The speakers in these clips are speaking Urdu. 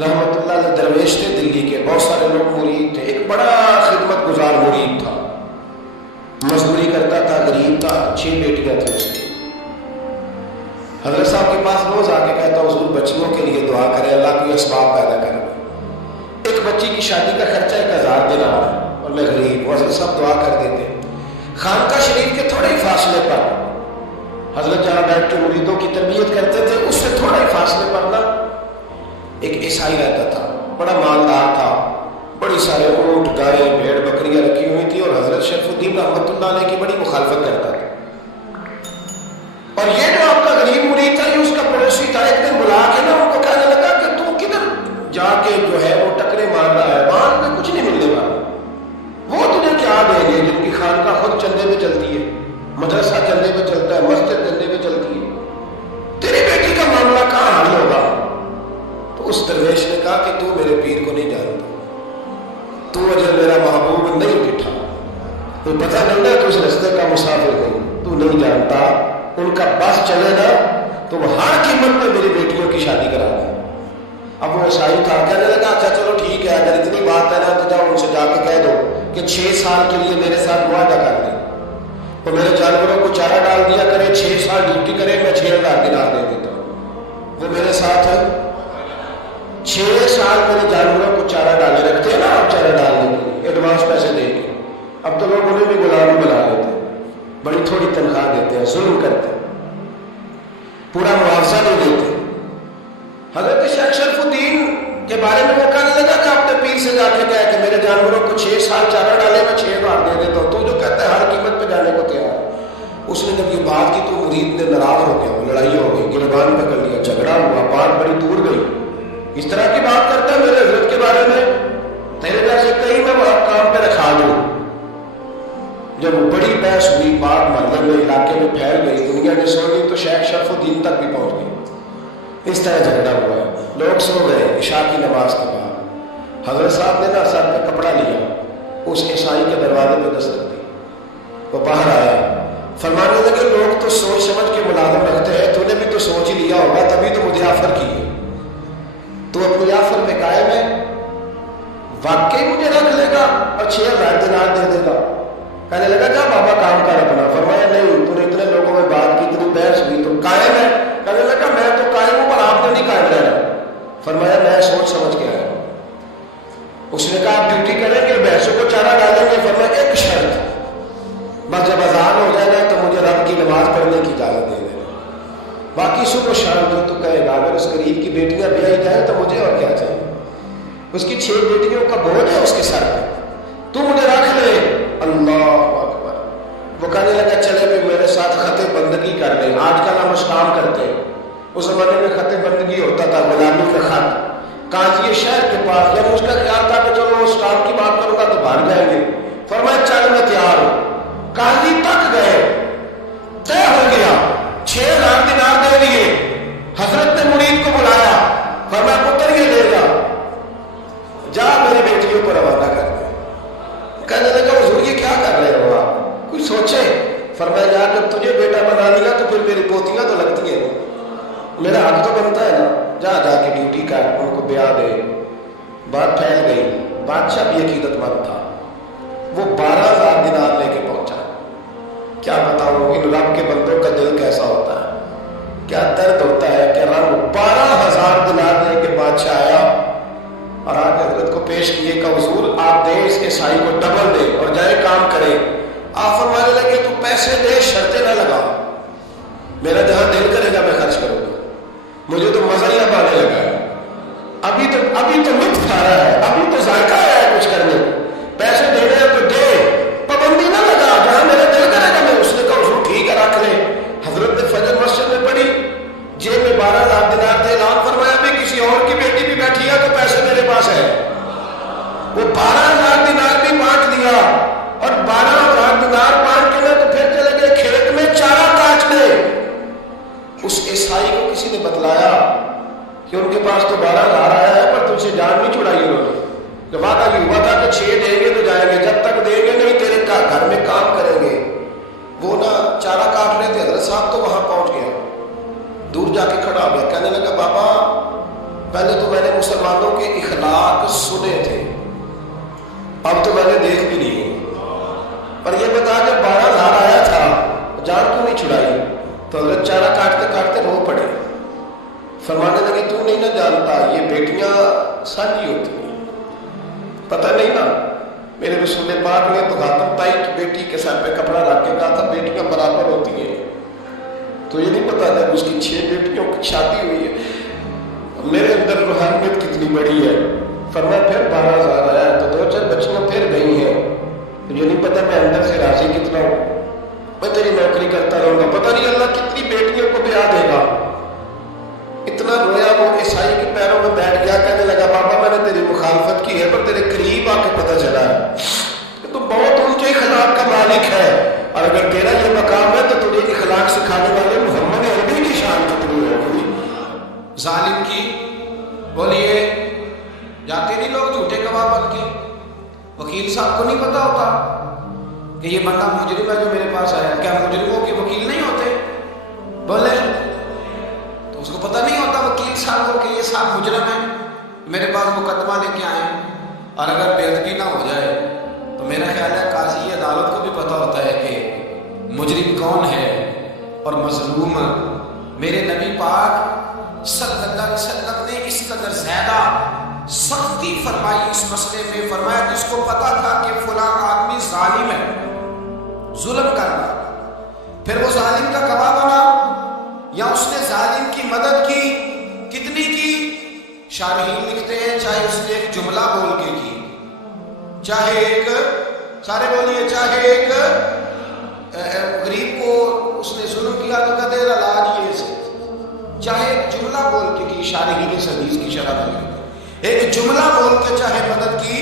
رحمت اللہ علیہ درویش تھے دلی کے، بہت سارے لوگ مرید تھے، ایک بڑا خدمت گزار مرید تھا، مزدوری کرتا تھا، غریب تھا، 6 بیٹیاں تھیں اس کی۔ حضرت صاحب کے پاس روز آ کے کہتا حضور بچیوں کے لیے دعا کرے، اللہ کوئی اسباب پیدا کرے۔ ایک بچی کی شادی کا خرچہ 1000 دینار ہے اور میں غریب، حضرت صاحب دعا کر دیتے۔ خانقاہ شریف کے تھوڑے ہی فاصلے پر حضرت جہاں بیٹھ کے مریدوں کی تربیت کرتے تھے، اس سے تھوڑا ہی فاصلے پر نا ایک عیسائی رہتا تھا، بڑا مالدار تھا، بڑی سارے اونٹ، گائے، بھیڑ، بکریاں رکھی ہوئی تھی، اور حضرت شریف الدین رحمت اللہ علیہ کی بڑی مخالفت کرتا تھا۔ اور یہ جو آپ کا غریب مرید تھا، یہ اس کا پڑوسی تھا، ایک دن بلا کے نا ان کو کہنے لگا کہ تو کدھر جا کے جو ہے وہ ٹکرے مار رہا ہے، وہاں میں کچھ نہیں ملنے والا، وہ تجھے کیا دیں گے جن کی خانقاہ خود چندے پہ چلتی ہے، مدرسہ چندے پہ چلتا ہے، مسجد چندے پہ چلتی ہے، تیری بیٹی کا معاملہ کہاں حل ہوگا؟ تو اس درویش نے کہا کہ تو میرے پیر کو نہیں جانتا، تو اجل میرا محبوب نہیں دکھا، تو پتہ نہیں نا تو اس رستے کا مسافر نہیں، تو نہیں جانتا، ان کا بس چلے نا تو وہ ہر قیمت پہ میری بیٹیوں کی شادی کرا دیں۔ اب وہ عیسائی تھا، کہنے لگا اچھا چلو ٹھیک ہے، اگر اتنی بات ہے نا تو جاؤ ان سے جا کے کہہ دو کہ 6 سال کے لیے میرے ساتھ معاہدہ کر دیں، تو میرے جانوروں کو چارہ ڈال دیا کرے، 6 سال ڈیوٹی کرے، میں 6000 دینار دے دیتا ہوں۔ وہ میرے ساتھ ہے 6 سال میرے جانوروں کو چارہ ڈالے رکھتے ہیں نا، آپ چارہ ڈالنے کے لیے ایڈوانس پیسے دے کے، اب تو لوگ انہیں بھی غلام بنا لیتے ہیں، بڑی تھوڑی تنخواہ دیتے ہیں، ظلم کرتے ہیں، پورا معاوضہ نہیں دیتے۔ حضرت شیخ شرف الدین کے بارے میں وہ کہنے لگا کہ اپنے پیر سے جا کے کہا کہ میرے جانوروں کو 6 سال چارہ ڈالے، میں 6000 دے دیتا ہوں، تو جو کہتا ہے ہر قیمت پہ جانے کو تیار ہے۔ اس نے جب یہ بات کی تو مرید نے ناراض ہو گیا، لڑائی ہو گئی، گربان پکڑ لیا، جھگڑا ہوا، بات بڑی دور گئی، اس طرح کی بات کرتا ہے میرے حضرت کے بارے میں، تیرے جیسے کہیں میں وہاں کام پہ رکھا دوں۔ جب وہ بڑی بحث ہوئی، بات محلے میں علاقے میں پھیل گئی، دنیا نے سن لی، تو شیخ شرف الدین تک بھی پہنچ گئی۔ اس طرح جھگڑا ہوا ہے، لوگ سو گئے عشاء کی نماز کے بعد۔ حضرت صاحب نے نا سر پہ کپڑا لیا، اس عیسائی کے دروازے پہ دستک دی، وہ باہر آیا، فرمانے لگے لوگ تو سوچ سمجھ کے ملازم رکھتے ہیں، تو نے بھی تو سوچ ہی لیا ہوگا، تبھی تو مجھے آفر کی ہے، تو اپنی آفر پہ قائم ہے، واقعی مجھے رکھ لے گا اور 6000 دینار دے دے گا؟ کہنے لگا جا بابا کام کر اپنا۔ فرمایا نہیں، تو نے اتنے لوگوں میں بات کی، اتنی بحث ہوئی، تو قائم ہے؟ کہنے لگا میں تو قائم ہوں پر آپ نے نہیں قائم رہنا۔ فرمایا میں سوچ سمجھ کے آیا۔ اس نے کہا آپ ڈیوٹی کریں گے، بحثوں کو چارہ ڈالیں گے؟ فرمایا ایک شرط، بس جب اذان ہو جائے نا تو مجھے رب کی نماز پڑھنے کی اجازت دے دینا، باقی صبح و شام جو تو کہے گا۔ اگر اس غریب کی بیٹیاں بیائی جائیں تو مجھے اور کیا چاہیے، اس کی 6 بیٹیوں کا بوجھ ہے اس کے سر پہ، تو مجھے رکھ لے۔ اللہ اکبر۔ وہ کہنے لگا چلے بھی میرے ساتھ خط بندگی کر لیں، آج کل ہم اس کام کرتے ہیں، اس زمانے میں خط بندگی ہوتا تھا، غلامی کا خط، قاضی شہر کے پاس، جب اس کا خیال تھا کہ چلو اس کام کی بات کروں گا تو بھاگ جائیں گے، فرمایا چل میں تیار ہوں۔ قاضی تک گئے، طے ہو گیا، 6000 دینار دے دیے۔ حضرت نے مرید کو بلایا، فرمایا پتر یہ لے جا، جا میری بیٹیوں کو روانہ کر دے۔ کہنے لگا حضور یہ کیا کر رہے ہو آپ، کچھ سوچے؟ فرمایا یار جب تجھے بیٹا بنا لیا تو پھر میری پوتیاں تو لگتی ہیں، میرا حق تو بنتا ہے نا، جا جا کے ڈیوٹی کر، ان کو بیاہ دے۔ بات پھیل گئی، بادشاہ بھی عقیدت مند تھا، وہ 12000 دینار لے کے پہنچا۔ کیا بتاؤں ان رب کے بندوں کا دل کیسا ہوتا ہے، کیا درد ہوتا ہے کہ رب 12000 دینار لے کے بادشاہ آیا اور آج حضرت کو پیش کیے کہ حضور آپ دیں اس عیسائی کو ڈبل دے اور جائے کام کرے۔ آپ فرمانے لگے تو پیسے دے، شرطیں نہ لگا، میرا جہاں دل کرے گا میں خرچ کروں گا، مجھے تو مزہ ہی اب آنے لگا ہے، ابھی تو لطف آ رہا ہے، ابھی تو ذائقہ آیا ہے کچھ کرنے کو، پیسے دینے ہیں تو دے، پابندی نہ لگا، جہاں میرا دل کرے گا میں۔ اس نے کہا حضور ٹھیک ہے رکھ لے۔ حضرت نے فجر مسجد میں پڑھی، جیب میں 12000 دینار تھے، اعلان فرمایا بھی کسی اور کی بیٹی بھی بیٹھی ہے تو پیسے میرے پاس ہے۔ وہ 12000 دینار بھی بانٹ دیا، اور 12000 دینار بانٹ کے تو پھر چلے گئے کھیت میں چارہ کاٹنے۔ اس عیسائی کو کسی نے بتلایا کہ ان کے پاس تو 12000 آیا ہے پر تم سے جان نہیں چھڑائی انہوں نے، جب وعدہ یہ ہوا تھا کہ 6 دیں گے تو جائیں گے، جب تک دیں گے نہیں تیرے گھر میں کام کریں گے۔ وہ نا چارہ کاٹ رہے تھے، حضرت صاحب تو وہاں پہنچ گیا، دور جا کے کھڑا ہو گیا، کہنے لگا بابا پہلے تو میں نے مسلمانوں کے اخلاق سنے تھے، اب تو میں نے دیکھ بھی لیے۔ پر یہ بتا کہ 12,000 آیا تھا، جان کیوں نہیں چھڑائی؟ تو حضرت چارہ کاٹتے کاٹتے رو پڑے، فرمانے لگے تو نہیں نہ جانتا یہ بیٹیاں سانجی ہوتی ہیں، پتہ نہیں نا؟ میرے رسول پاک نے تو خاتم تائی کی بیٹی کے سر پہ کپڑا رکھ کے کہا تھا بیٹیاں برابر ہوتی ہیں، تو یہ نہیں پتا جب اس کی 6 بیٹیوں کی شادی ہوئی ہے میرے اندر روحانیت کتنی بڑی ہے۔ فرمایا پھر 12,000 آیا ہے تو 2-4 بچیاں پھر گئی ہیں، مجھے نہیں پتا میں اندر سے راضی کتنا ہوں، میں تیری نوکری کرتا رہوں گا، پتہ نہیں اللہ کتنی بیٹیوں کو بیاہ دے گا۔ اتنا رویا وہ عیسائی کے پیروں میں بیٹھ گیا، کہنے لگا بابا میں نے تیری مخالفت کی ہے پر تیرے قریب آ کے پتہ چلا ہے کہ تو بہت ان کے اخلاق کا مالک ہے، اور اگر تیرا یہ مقام ہے تو تجھے اخلاق سکھانے والے محمد عربی کی شان کتنی ہوگی۔ ظالم کی بولیے جاتے نہیں لوگ جھوٹے گواہ بن کے، وکیل صاحب کو نہیں پتا ہوتا کہ یہ بندہ مجرم ہے جو میرے پاس آیا، کیا مجرموں کے وکیل نہیں ہوتے؟ بولے تو اس کو پتہ نہیں ہوتا وکیل صاحب کو کہ یہ صاحب مجرم ہے، میرے پاس مقدمہ لے کے آئے، اور اگر بے ادبی نہ ہو جائے تو میرا خیال ہے قاضی عدالت کو بھی پتہ ہوتا ہے کہ مجرم کون ہے اور مظلوم۔ میرے نبی پاک صلی اللہ علیہ وسلم نے اس قدر زیادہ سختی فرمائی اس مسئلے میں، فرمایا جس کو پتا تھا کہ فلاں آدمی ظالم ہے، ظلم کر رہا، پھر وہ ظالم کا گواہ بنا یا اس نے ظالم کی مدد کی، کتنی کی؟ شارحین لکھتے ہیں چاہے اس نے ایک جملہ بول کے کی، چاہے ایک، سارے بولیے، چاہے ایک غریب کو اس نے ظلم کیا تو کہتے ہیں علاج یہ سے، چاہے ایک جملہ بول کے کی، شارحین اس حدیث کی شرح میں ایک جملہ بول کے چاہے مدد کی،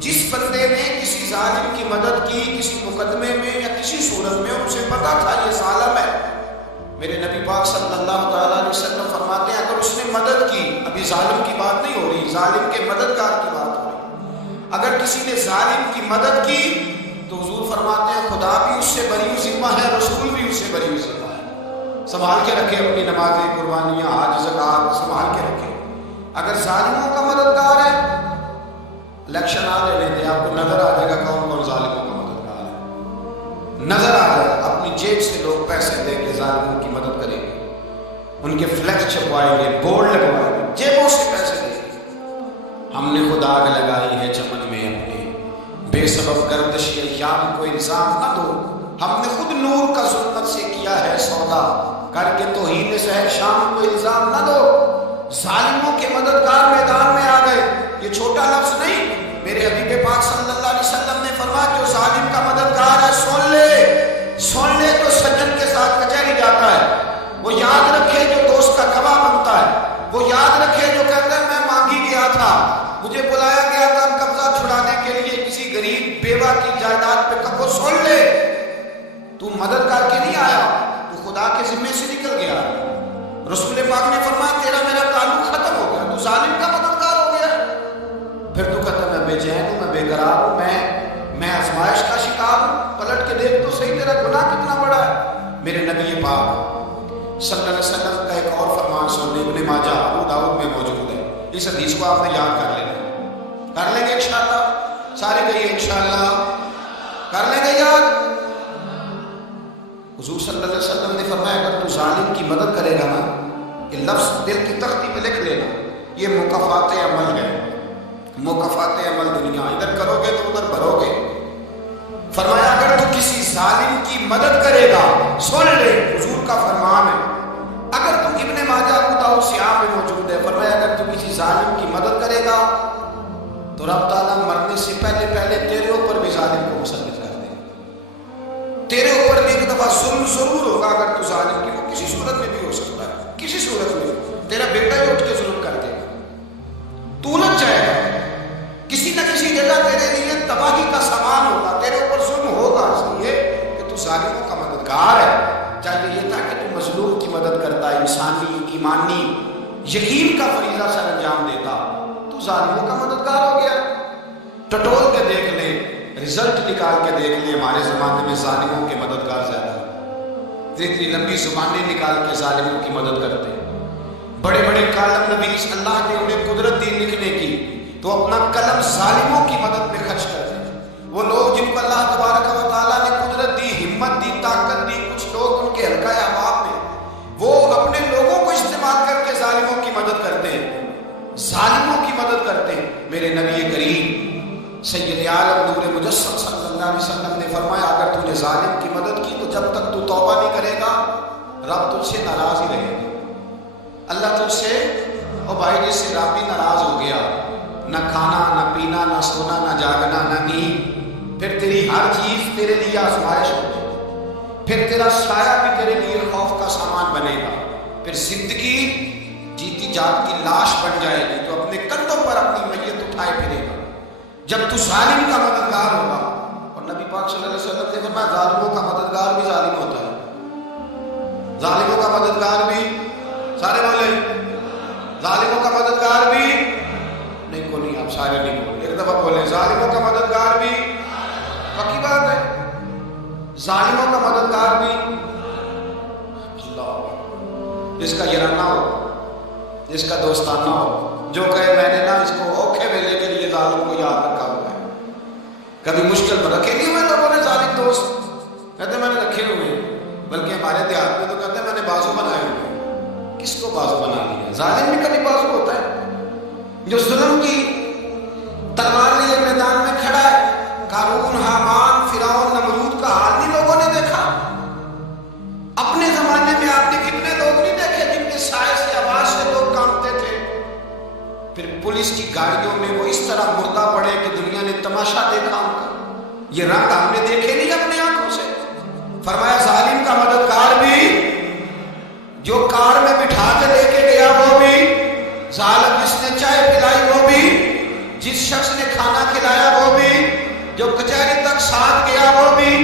جس بندے نے کسی ظالم کی مدد کی کسی مقدمے میں یا کسی صورت میں، اسے پتا تھا یہ ظالم ہے، میرے نبی پاک صلی اللہ تعالیٰ علیہ وسلم فرماتے ہیں اگر اس نے مدد کی، ابھی ظالم کی بات نہیں ہو رہی، ظالم کے مددگار کی بات ہو رہی، اگر کسی نے ظالم کی مدد کی تو حضور فرماتے ہیں خدا بھی اس سے بری ذمہ ہے، رسول بھی اس سے بری ذمہ ہے۔ سنبھال کے رکھے اپنی نمازیں، قربانیاں، حج، زکات سنبھال کے رکھے۔ اگر ظالموں کا مددگار ہے، الیکشن آ لینے دیں، آپ کو نظر آ جائے گا کون کون ظالموں کا مددگار ہے، نظر آ جائے گا، اپنی جیب سے لوگ پیسے دے کے ظالموں کی مدد کریں گے، ان کے فلیکس چھپوائیں گے، بورڈ لگوائیں گے، جیبوں سے پیسے دیں گے۔ ہم نے خود آگ لگائی ہے چمن میں اپنے، بے سبب گردش ایام کو الزام نہ دو، ہم نے خود نور کا ظلمت سے کیا ہے سودا، کر کے توہین سحر شام کو الزام نہ دو۔ ظالموں کے مددگار میدان میں آ گئے، یہ چھوٹا لفظ نہیں، میرے حبیب پاک صلی اللہ علیہ وسلم نے فرمایا جو ظالم کا مددگار ہے سن لے تو سجن کے ساتھ کچہری جاتا ہے، وہ یاد رکھے جو دوست کا گواہ بنتا ہے، وہ یاد رکھے جو کہتا ہے میں مانگی گیا تھا، مجھے بلایا گیا تھا قبضہ چھڑانے کے لیے کسی غریب بیوہ کی جائیداد پہ، کب وہ سن لے تو مدد کر کے نہیں آیا، تو خدا کے ذمے سے نکل گیا۔ رسول پاک نے فرمایا تیرا میرا تعلق ختم ہو گیا، تو ظالم کا مددگار ہو گیا، پھر تو کہتا میں بے چین ہوں، میں بے قرار ہوں، میں آزمائش کا شکار ہوں، پلٹ کے دیکھ تو صحیح تیرا گناہ کتنا بڑا ہے۔ میرے نبی پاک صلی اللہ علیہ وسلم کا ایک اور فرمان سننے ابن ماجہ ابو داؤد میں موجود ہے، اس حدیث کو آپ نے یاد کر لینا، کر لیں گے انشاءاللہ، سارے کہیے انشاءاللہ، کر لیں گے یاد۔ حضور صلی اللہ علیہ وسلم نے فرمایا اگر تو ظالم کی مدد کرے گا نا، یہ لفظ دل کی تختی پہ لکھ لینا، یہ مکافات عمل ہے، مکافات عمل دنیا، ادھر کرو گے تو ادھر بھرو گے۔ فرمایا اگر تو کسی ظالم کی مدد کرے گا، سن لے حضور کا فرمان ہے، اگر تو ابن ماجہ ابو داؤد سیاہ میں موجود ہے، فرمایا اگر تو کسی ظالم کی مدد کرے گا تو رب تعالیٰ مرنے سے پہلے تیرے اوپر بھی ظالم کو مسلط کر دے گا، تیرے اوپر بھی ایک دفعہ ظلم ضرور ہوگا، اگر تو ظالم کی، وہ کسی صورت میں بھی ہو سکتا ہے، کسی صورت میں تیرا بیٹا ہی اٹھ کے ظلم کر دے گا، تو لگ جائے گا، کسی نہ کسی جگہ تیرے لیے تباہی کا سامان ہوگا، تیرے اوپر ظلم ہوگا، اس لیے کہ تو ظالموں کا مددگار ہے۔ چاہے یہ تھا کہ تو مظلوم کی مدد کرتا، انسانی ایمانی یقین کا فریضہ سر انجام دیتا، تو ظالموں کا مددگار ہو گیا۔ ٹٹول کے دیکھ لیں، رزلٹ نکال کے دیکھ لیں، ہمارے زمانے میں ظالموں کے مددگار زیادہ، اتنی لمبی زبانیں نکال کے ظالموں کی مدد کرتے، بڑے بڑے کالم نویس اللہ نے انہیں قدرت دی لکھنے کی، تو اپنا قلم ظالموں کی مدد میں خرچ کرتے ہیں۔ وہ لوگ جن کو اللہ تبارک و تعالیٰ نے قدرت دی، ہمت دی، طاقت دی، کچھ لوگ ان کے حلقہ احباب میں، وہ اپنے لوگوں کو استعمال کر کے ظالموں کی مدد کرتے ہیں، ظالموں کی مدد کرتے ہیں۔ میرے نبی کریم سید عالم نور مجسم صلی اللہ علیہ وسلم نے فرمایا اگر تو نے ظالم کی مدد کی تو جب تک تو توبہ نہیں کرے گا رب تجھ سے ناراض ہی رہے گا۔ اللہ تجھ سے، اور بھائی جس سے رب بھی ناراض ہو گیا، نہ کھانا نہ پینا نہ سونا نہ جاگنا نہ نیند، پھر تیری ہر چیز تیرے لیے آزمائش ہوگی، پھر تیرا سایہ بھی تیرے لیے خوف کا سامان بنے گا، پھر زندگی جیتی جاگتی لاش بن جائے گی تو اپنے کندھوں پر اپنی میت اٹھائے پھرے گا جب تو ظالم کا مددگار ہوگا۔ اور نبی پاک صلی اللہ علیہ وسلم نے فرمایا ظالموں کا مددگار بھی ظالم ہوتا ہے، ظالموں کا مددگار بھی، سارے بولے ظالموں کا مددگار بھی نہیں، کو نہیں، آپ سارے نہیں بولے، ایک دفعہ بولے ظالموں کا مددگار بھی، پکی بات ہے، ظالموں کا مددگار بھی اللہ، جس کا یارانہ ہو، جس کا دوستانہ ہو، جو کہے میں نے نا اس کو اوکھے ویلے کے لیے ظالم کو یاد رکھا ہوا ہے، کبھی مشکل میں رکھے نہیں ہوئے لوگوں نے ظالم دوست، کہتے میں نے رکھے ہوئے ہیں، بلکہ ہمارے دیہات میں تو کہتے ہیں میں نے بازو بنائے ہوئے ہیں۔ کس کو بازو بنا لیا؟ ظالم بھی کبھی بازو ہوتا ہے، جو ظلم کی تلوار لیے میدان میں کھڑا ہے۔ قارون، حامان، فرعون، نمرود کا حال نہیں لوگوں نے دیکھا؟ اپنے زمانے میں آپ نے کتنے لوگ نہیں دیکھے جن کے سائے سے، آواز سے لوگ کانپتے تھے؟ پھر پولیس کی گاڑیوں میں وہ اس طرح مردہ پڑے کہ دنیا نے تماشا دیکھا ان کا۔ یہ رنگ ہم نے دیکھے نہیں اپنے آنکھوں سے۔ فرمایا ظالم کا مددگار بھی، جو کار میں بٹھا کے لے کے گیا وہ بھی، ظالم جس نے چائے پلائی وہ بھی، جس شخص نے کھانا کھلایا وہ بھی، جو کچہری تک ساتھ گیا وہ بھی،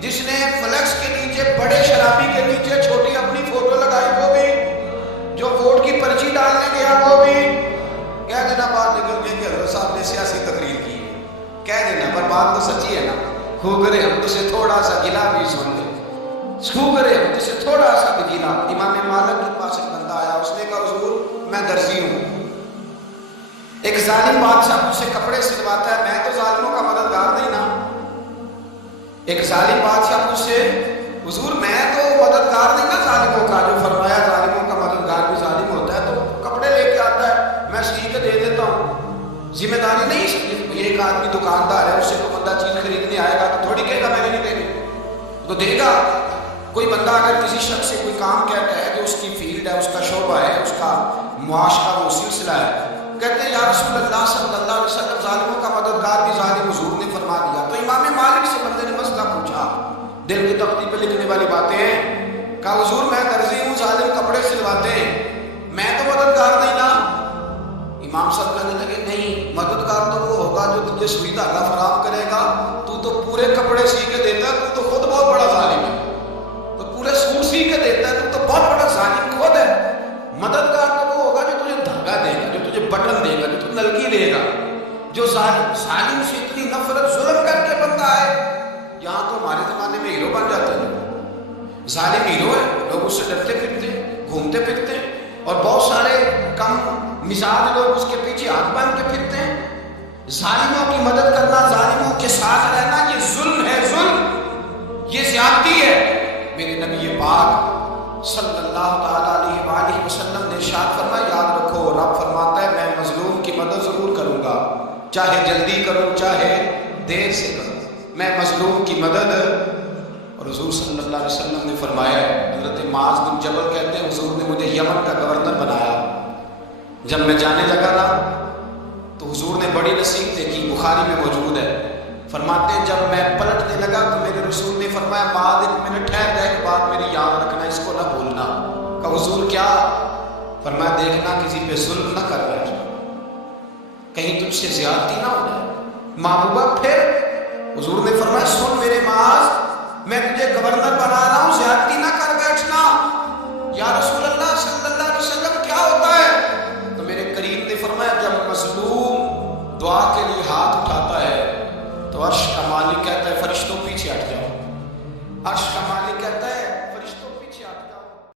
جس نے فلیکس کے نیچے، بڑے شرابی کے نیچے چھوٹی اپنی فوٹو لگائی وہ بھی، جو ووٹ کی پرچی ڈالنے گیا وہ بھی۔ کہہ دینا بات نکل گئی کہ حضرت صاحب نے سیاسی تقریر کی ہے، کہہ دینا، پر بات تو سچی ہے نا۔ خو کرے ہم سے تھوڑا سا گلا بھی سن لے، خو کرے ہم سے تھوڑا سا بھی گلا۔ امام مالک کے پاس ایک بندہ آیا، اس نے کہا حضور میں درزی ہوں، ایک ظالم بادشاہ مجھ سے کپڑے سلواتا ہے، میں تو ظالموں کا مددگار نہیں نا۔ ایک ظالم بادشاہ مجھ سے، حضور میں تو مددگار نہیں نا ظالموں کا، جو فرمایا ظالموں کا مددگار بھی ظالم ہوتا ہے، تو کپڑے لے کے آتا ہے میں سی کے دے دیتا ہوں، ذمہ داری نہیں۔ ایک آدمی دکاندار ہے، اس سے کوئی بندہ چیز خریدنے آئے گا تو تھوڑی کہے گا میں نے نہیں دینے، تو دے گا۔ کوئی بندہ اگر کسی شخص سے کوئی کام کہتا ہے کہ اس کی فیلڈ ہے، اس کا شعبہ ہے، اس کا معاش کا وہ سلسلہ ہے، کہتے ہیں یا رسول اللہ صلی اللہ علیہ وسلم ظالموں کا مددگار بھی ظالم، حضور نے فرما دیا۔ تو امام مالک سے بندے نے مسئلہ پوچھا، دل کی تختی پہ لکھنے والی باتیں ہیں، کہا حضور میں درزی ہوں، ظالم کپڑے سلواتے ہیں، میں تو مددگار نہیں نا۔ امام صاحب کہنے لگے نہیں، مددگار تو وہ ہوگا جو تجھے سوئی دھاگا فراہم کرے گا، تو پورے کپڑے سی کے دیتا ہے، تو خود بہت بڑا ظالم ہے، تو پورے سوٹ سی کے دیتا ہے، تو بہت بڑا ظالم خود ہے۔ مددگار تو وہ ہوگا جو تجھے دھاگا دے گا، جو تجھے بٹن دے گا، جو تجھے نلکی دے گا۔ جو ظالم سے اتنی نفرت ظلم کر کے بندہ ہے، یہاں تو ہمارے زمانے میں ہیرو بن جاتا ہے، ظالم ہیرو ہے، لوگ اس سے ڈرتے پھرتے، گھومتے پھرتے، اور بہت سارے کم مزاج لوگ اس کے پیچھے ہاتھ باندھ کے پھرتے ہیں۔ ظالموں کی مدد کرنا، ظالموں کے ساتھ رہنا، یہ ظلم ہے، ظلم، یہ زیادتی ہے۔ میرے نبی پاک صلی اللہ تعالیٰ علیہ وآلہ وسلم نے ارشاد فرمایا، یاد رکھو رب فرماتا ہے میں مظلوم کی مدد ضرور کروں گا، چاہے جلدی کروں چاہے دیر سے کروں، میں مظلوم کی مدد۔ اور حضور صلی اللہ علیہ وسلم نے فرمایا، حضرت معاذ بن جبل کہتے ہیں حضور نے مجھے یمن کا گورنر بنایا، جب میں جانے لگا نا تو حضور نے بڑی نصیحت دیکھی، بخاری میں موجود ہے، فرماتے ہیں جب میں پلٹنے لگا تو میرے رسول نے فرمایا معاذ ایک منٹ ٹھہر جا، ایک بات میری یاد رکھنا، اس کو نہ بھولنا۔ کہا حضور کیا؟ فرمایا دیکھنا کسی پہ ظلم نہ کر بیٹھ، کہیں تجھ سے زیادتی نہ ہو جائے۔ محبوبہ پھر حضور نے فرمایا سن میرے معاذ، میں تجھے گورنر بنا رہا ہوں، زیادتی نہ کر بیٹھنا۔ یا رسول اللہ